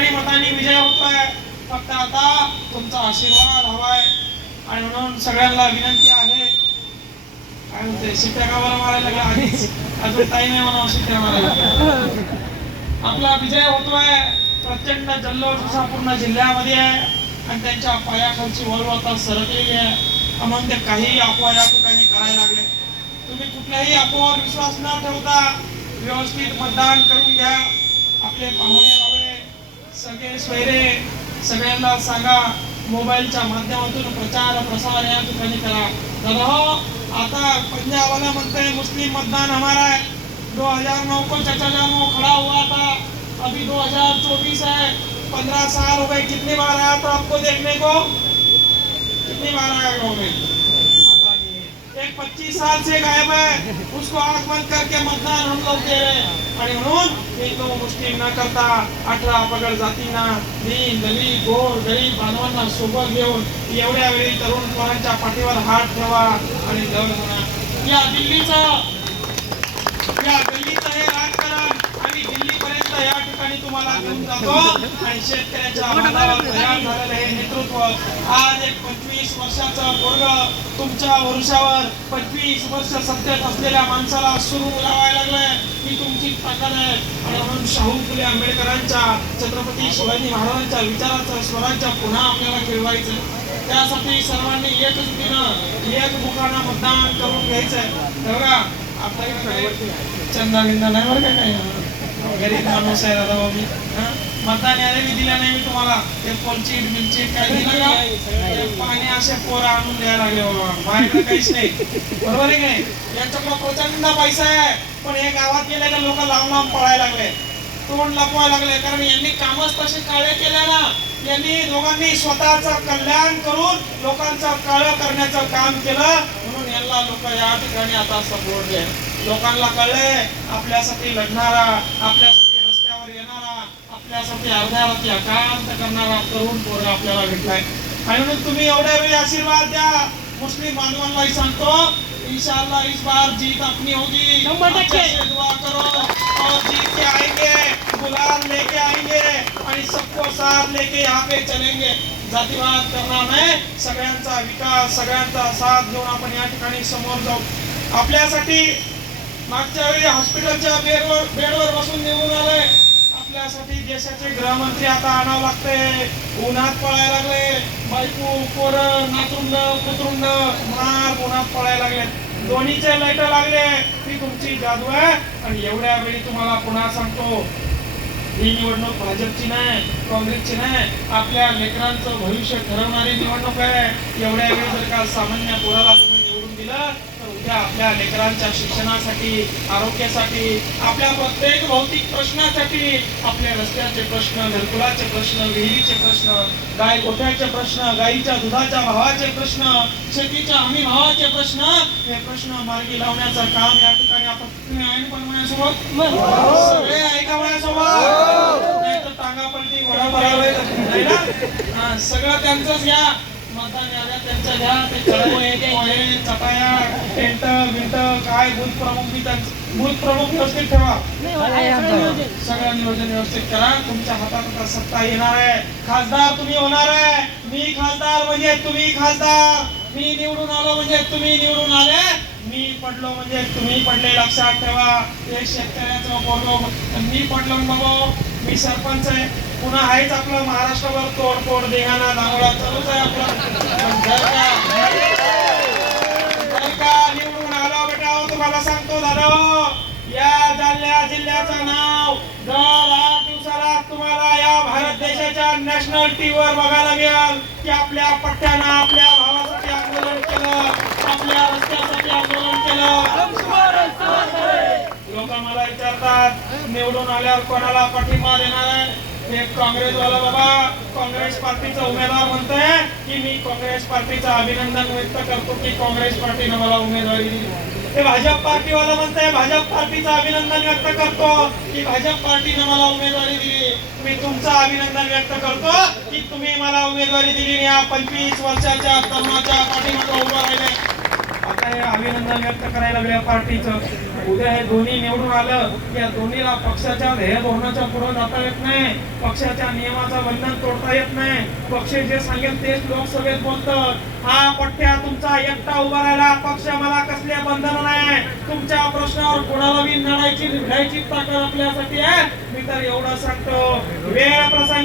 ठिकाणी मतांनी विजय होतोय फक्त आता तुमचा आशीर्वाद हवाय. आणि म्हणून सगळ्यांना विनंती आहे. काय म्हणते? शिट्या का बरं मारायला लागला आधीच. अजून टाईम नाही म्हणून शिट्या मारायला आपला विजय होतोय. प्रचंड जल्लोष असा पूर्ण जिल्ह्यामध्ये आहे. आणि त्यांच्या पायाखालची वळू आता सरकलेली आहे. म्हणून ते काही अफवा या ठिकाणी करायला लागले. तुम्ही कुठल्याही अफवावर विश्वास न ठेवता व्यवस्थित मतदान करून घ्या. आपले पाहुणे सगळे सोयरे, सगळ्यांना सांगा, मोबाईलच्या प्रचार प्रसार या ठिकाणी करा. दादा हो, आता पंजाब मुस्लिम मतदान हमारा है 2009 को चचा जानो खड़ा हुआ था अभी 2024 है पंद्रह साल हो गए कितनी बार आया था आपको देखने को? कितनी बार आया गाँव में आता। एक पच्चीस साल से गायब है। उसको आँख बंद करके मतदान हम लोग दे रहे हैं। आणि म्हणून हिंदू मुस्लिम न करता अठरा पगड जातींना दीन दलित गोर गरीब बांधवांना सोबत घेऊन एवढ्या वेळी तरुण पोरांच्या पाठीवर हात ठेवा आणि लढ म्हणा या दिल्लीचं या दिल्लीचं हे राजकारण आणि दिल्ली ठिकाणी तुम्हाला घेऊन जातो. आणि शेतकऱ्याच्या बांधावर तयार झालेलं हे नेतृत्व आज एक पंचवीस वर्षाचा वर्ग तुमच्या वर्षावर पंचवीस वर्ष सत्तेत असलेल्या माणसाला सुरू लावायला लागलंय. ही तुमची ताकद आहे. आणि म्हणून शाहू फुले आंबेडकरांच्या छत्रपती शिवाजी महाराजांच्या विचाराचं स्वराज्य पुन्हा आपल्याला खेळवायचं त्यासाठी सर्वांनी एकजुटीनं एक मुखानं मतदान करून घ्यायचंय. बघा आपल्या चंदा बिंदा नाही बरं काय काही? गरीब माणूस आहे दादा मी? मतदान यादी बी दिल्या नाही मी तुम्हाला. ते पोलचीट बिलचीट काय दिलं पाणी असे पोरं आणून द्यायला लागले बाबा. माझ्याकडे काहीच नाही. बरोबर आहे की नाही? यांच्याकडे प्रचंड पैसा आहे. पण हे गावात गेले का लोक लांब लांब पळायला लागले. तोंड लपवायला लागले. कारण यांनी कामच तसे काळे केले ना. यांनी दोघांनी स्वतःचं कल्याण करून लोकांचं काळं करण्याचं काम केलं. यांना लोक या ठिकाणी आता सपोर्ट दे लोकांना कळले आपल्यासाठी लढणारा आपल्यासाठी रस्त्यावर येणारा आपल्यासाठी अर्ध्या रात्री अकांत करणारा तरुण पोरगा आपल्याला भेटलाय. आणि म्हणून तुम्ही एवढ्या वेळी आशीर्वाद द्या. मुस्लिम बांधवांनाही सांगतो इंशाल्लाह इस बार जीत अपनी होगी. दुआ करो. और जीत के आएंगे गुलाल लेके आएंगे आणि सबको साथ लेके यहाँ पे चलेंगे. जातीवाद करणार नाही. सगळ्यांचा विकास सगळ्यांचा साथ घेऊन आपण या ठिकाणी समोर जाऊ. आपल्यासाठी मागच्या वेळी हॉस्पिटलच्या बेडवर बेडवर बसून निघून आले आपल्यासाठी देशाचे गृहमंत्री आता आणावं लागते उन्हात पळायला लागले. बायको पोरं नातुंड कुतुंड मार उन्हात पळायला लागले. दोन्हीचे लाइट लागले. ती तुमची जादू आहे. आणि एवढ्या वेळी तुम्हाला पुन्हा सांगतो ही निवडणूक भाजपची नाही काँग्रेसची नाही. आपल्या लेकरांचं भविष्य ठरवणारी निवडणूक आहे. एवढ्या वेळी जर का सामान्य पोराला तुम्ही निवडून दिलं तर उद्या आपल्या लेकरांच्या शिक्षणासाठी आरोग्यासाठी आपल्या प्रत्येक भौतिक प्रश्नासाठी आपल्या रस्त्याचे प्रश्न घरकुलाचे प्रश्न विहिरीचे प्रश्न गाय गोठ्याचे प्रश्न गाईच्या दुधाच्या भावाचे प्रश्न शेतीच्या हमी भावाचे प्रश्न हे प्रश्न मार्गी लावण्याचं काम या ठिकाणी आपण आहे पण माझ्यासोबत सगळे आहे का माझ्यासोबत नाही तर टांगा पलटी घोडा बराबर हा, सगळं त्यांचंच घ्या. मतदान याद्या त्यांच्या घ्या. ते कळवळे पोहे चटाया टेंट बिंट काय बूथ प्रमुख त्यांचं. बूथ प्रमुख व्यवस्थित ठेवा. सगळं नियोजन व्यवस्थित करा. तुमच्या हातात आता सत्ता येणार आहे. खासदार तुम्ही होणार आहे. मी खासदार म्हणजे तुम्ही खासदार. मी निवडून आलो म्हणजे तुम्ही निवडून आले. मी पडलो म्हणजे तुम्ही पडले लक्षात ठेवा. एक शेतकऱ्याचं बोललो मी पडलो बाबा मी सरपंच आहे. पुन्हा आहेच आपलं महाराष्ट्रावर तोडफोड देहाना दांगडा चालूच आहे आपलं. जर का जर का निवडून आलो बेटा तुम्हाला सांगतो दादा या जालन्या जिल्ह्याचं नाव दर आठ दिवसाला तुम्हाला या भारत देशाच्या नॅशनल टीव्हीवर बघायला मिळेल. की आपल्या पट्ट्यानं आपल्या भावासाठी आंदोलन केलं. आपल्या रस्त्यासाठी आंदोलन केलं. लोक मला विचारतात निवडून आल्यावर कोणाला पाठिंबा देणार ते काँग्रेस वाला बाबा काँग्रेस पार्टीचा उमेदवार म्हणतोय की मी काँग्रेस पार्टीचं अभिनंदन व्यक्त करतो की काँग्रेस पार्टीनं मला उमेदवारी दिली. ते भाजप पार्टीवाला म्हणतोय भाजप पार्टीचं अभिनंदन व्यक्त करतो की भाजप पार्टीनं मला उमेदवारी दिली. मी तुमचं अभिनंदन व्यक्त करतो की तुम्ही मला उमेदवारी दिली या पंचवीस वर्षाच्या तरुणाच्या पाठीमागे उभं राहिले. अभिनंदन व्यक्त करायला लागले पार्टीचं. उद्या हे दोन्ही निवडून आलं की या दोन्हीला पक्षाच्या ध्येय धोरणाच्या पुढे जाता येत नाही. पक्षाच्या नियमाचं बंधन तोडता येत नाही. पक्ष जे सांगेल तेच लोकसभेत बोलतात. हा पठ्ठ्या तुमचा एकटा उभा राहिला. पक्ष मला कसले बंधन नाही? तुमच्या प्रश्नावर कोणाला बी लढायची लढायची ताकद आपल्यासाठी आहे? मी तर एवढं सांगतो. वेळ प्रसंग